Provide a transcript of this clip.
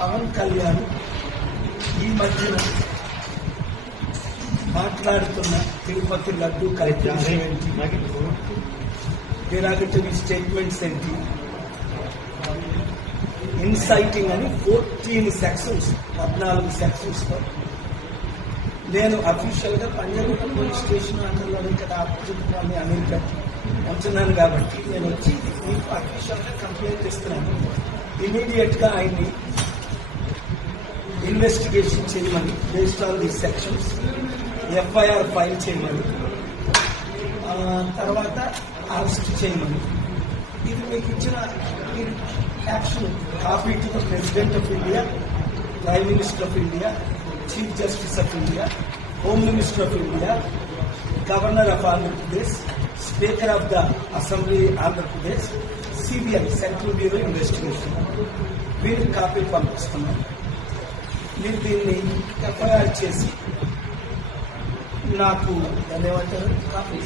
పవన్ కళ్యాణ్ ఈ మధ్యన మాట్లాడుతున్న తిరుపతి లడ్డు కార్యక్రమం ఏంటి, derogatory స్టేట్మెంట్స్ ఏంటి, ఇన్సైటింగ్ అని 14 సెక్షన్స్ తో నేను అఫీషియల్ గా పంజాగుట్ట పోలీస్ స్టేషన్ అండర్లో ఇక్కడ ఆపోజిట్ వాళ్ళని అమెరికా ఉంటున్నాను కాబట్టి నేను వచ్చి మీకు అఫీషియల్ గా కంప్లైంట్ ఇస్తున్నాను. ఇమీడియట్ గా ఆయన్ని ఇన్వెస్టిగేషన్ చేయమని, based on the sections FIR file చేయమని, తర్వాత అరెస్ట్ చేయమని. ఇది మీకు ఇచ్చిన action copy to the president of India, prime minister of India, chief justice of India, home minister of India, governor of Andhra Pradesh, speaker of the assembly Andhra Pradesh, CBI central bureau investigation వీరికి copy పంపిస్తున్నాం. మీరు దీన్ని FIR చేసి నాకు ధన్యవాదాలు copy